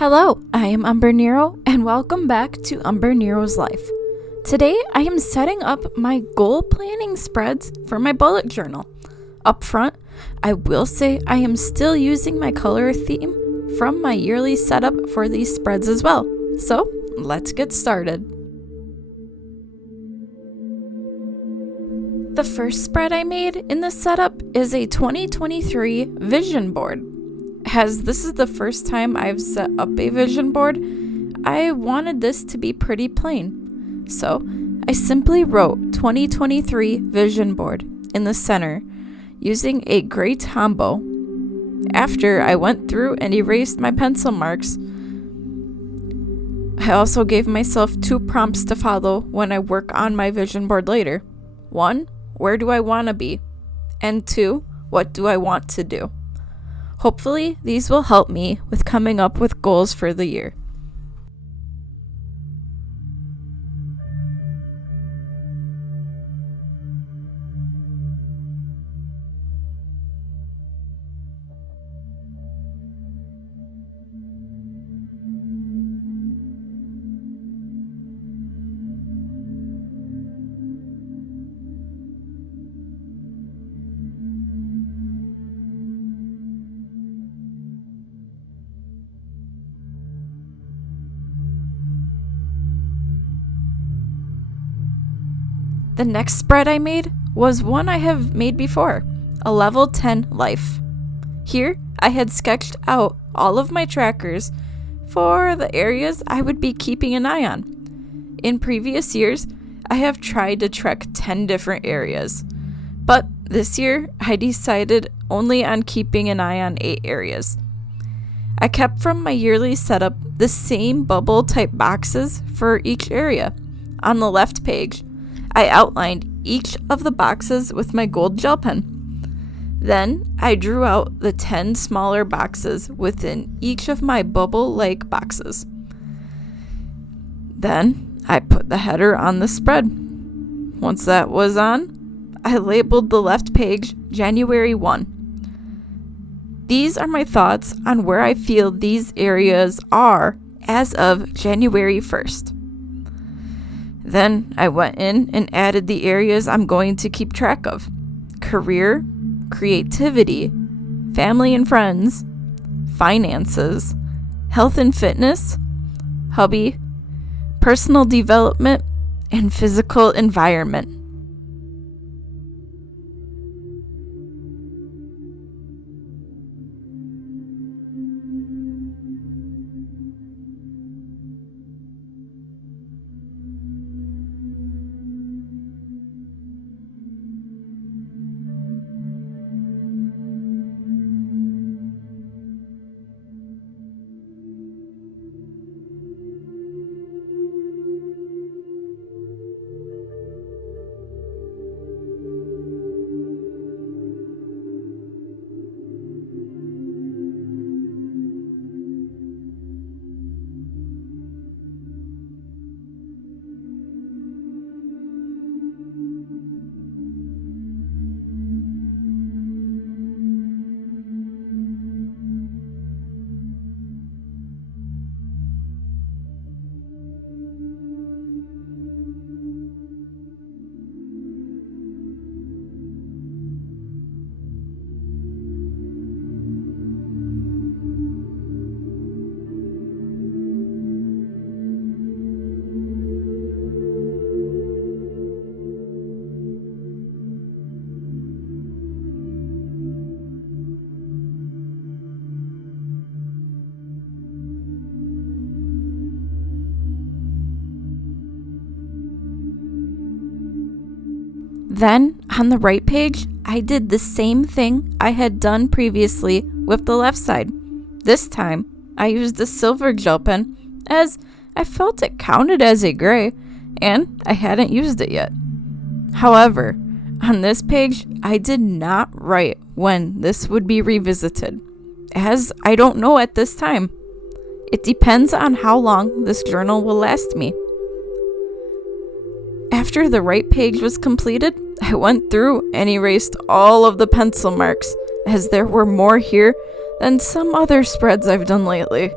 Hello, I am Umbrenero, and welcome back to Umbrenero's Life. Today, I am setting up my goal planning spreads for my bullet journal. Up front, I will say I am still using my color theme from my yearly setup for these spreads as well. So, let's get started. The first spread I made in this setup is a 2023 vision board. As this is the first time I've set up a vision board, I wanted this to be pretty plain. So I simply wrote 2023 vision board in the center using a gray Tombow. After I went through and erased my pencil marks, I also gave myself 2 prompts to follow when I work on my vision board later. 1, where do I want to be? And 2, what do I want to do? Hopefully, these will help me with coming up with goals for the year. The next spread I made was one I have made before, a level 10 life. Here, I had sketched out all of my trackers for the areas I would be keeping an eye on. In previous years, I have tried to track 10 different areas, but this year I decided only on keeping an eye on 8 areas. I kept from my yearly setup the same bubble type boxes for each area. On the left page, I outlined each of the boxes with my gold gel pen. Then I drew out the 10 smaller boxes within each of my bubble-like boxes. Then I put the header on the spread. Once that was on, I labeled the left page January 1. These are my thoughts on where I feel these areas are as of January 1st. Then I went in and added the areas I'm going to keep track of: career, creativity, family and friends, finances, health and fitness, hobby, personal development, and physical environment. Then, on the right page, I did the same thing I had done previously with the left side. This time, I used a silver gel pen as I felt it counted as a gray, and I hadn't used it yet. However, on this page, I did not write when this would be revisited, as I don't know at this time. It depends on how long this journal will last me. After the right page was completed, I went through and erased all of the pencil marks, as there were more here than some other spreads I've done lately.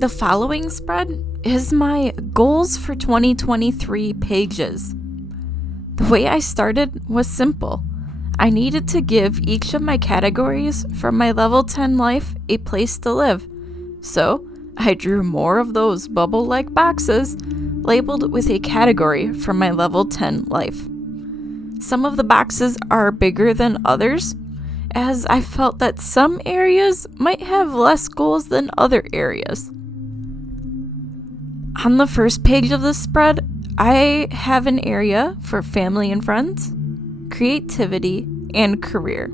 The following spread is my goals for 2023 pages. The way I started was simple. I needed to give each of my categories from my level 10 life a place to live. So I drew more of those bubble-like boxes labeled with a category from my level 10 life. Some of the boxes are bigger than others, as I felt that some areas might have less goals than other areas. On the first page of the spread, I have an area for family and friends, creativity, and career.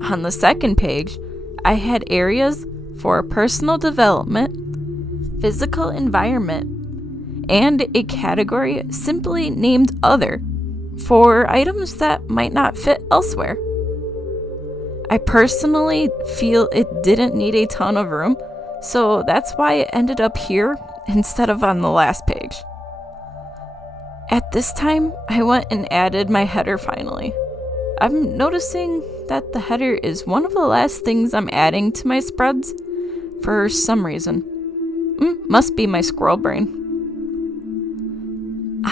On the second page, I had areas for personal development, physical environment, and a category simply named Other for items that might not fit elsewhere. I personally feel it didn't need a ton of room, so that's why it ended up here instead of on the last page. At this time, I went and added my header finally. I'm noticing that the header is one of the last things I'm adding to my spreads for some reason. Must be my squirrel brain.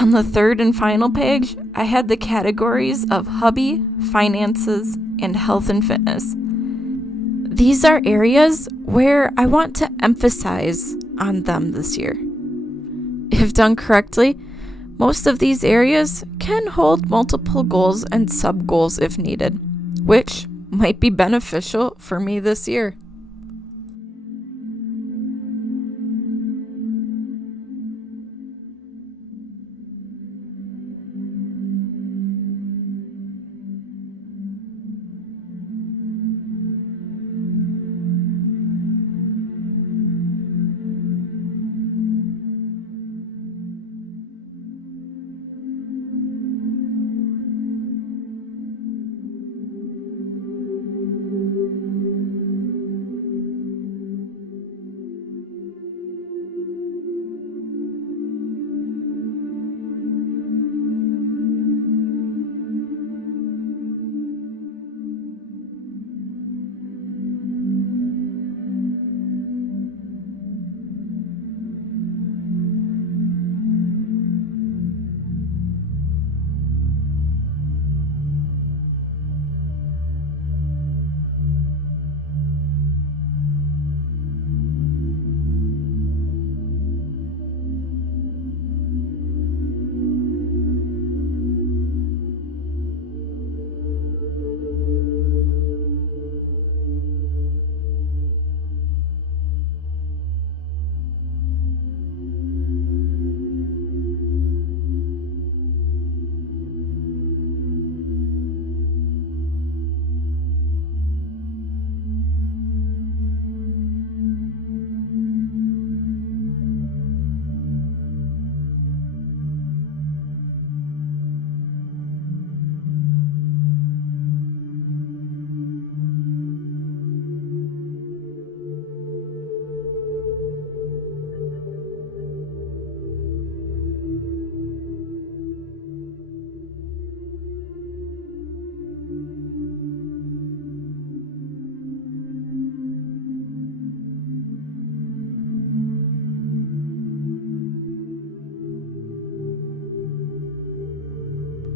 On the third and final page, I had the categories of hubby, finances, and health and fitness. These are areas where I want to emphasize on them this year. If done correctly, most of these areas can hold multiple goals and sub-goals if needed, which might be beneficial for me this year.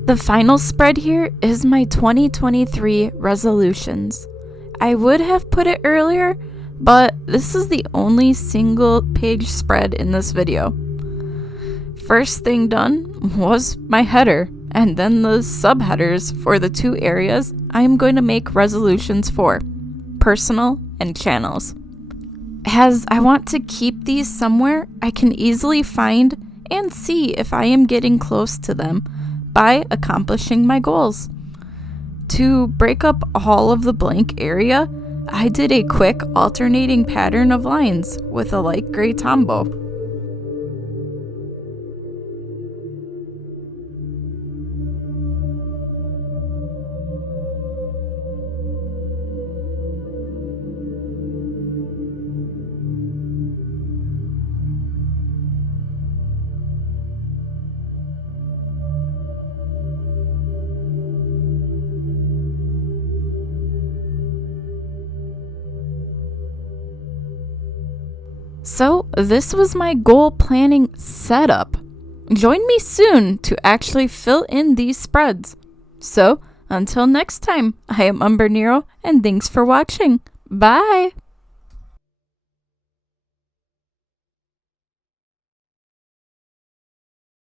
The final spread here is my 2023 resolutions. I would have put it earlier, but this is the only single page spread in this video. First thing done was my header, and then the subheaders for the two areas I'm going to make resolutions for, personal and channels. As I want to keep these somewhere I can easily find and see if I am getting close to them by accomplishing my goals. To break up all of the blank area, I did a quick alternating pattern of lines with a light gray Tombow. So this was my goal planning setup. Join me soon to actually fill in these spreads. So until next time, I am Umbrenero and thanks for watching. Bye!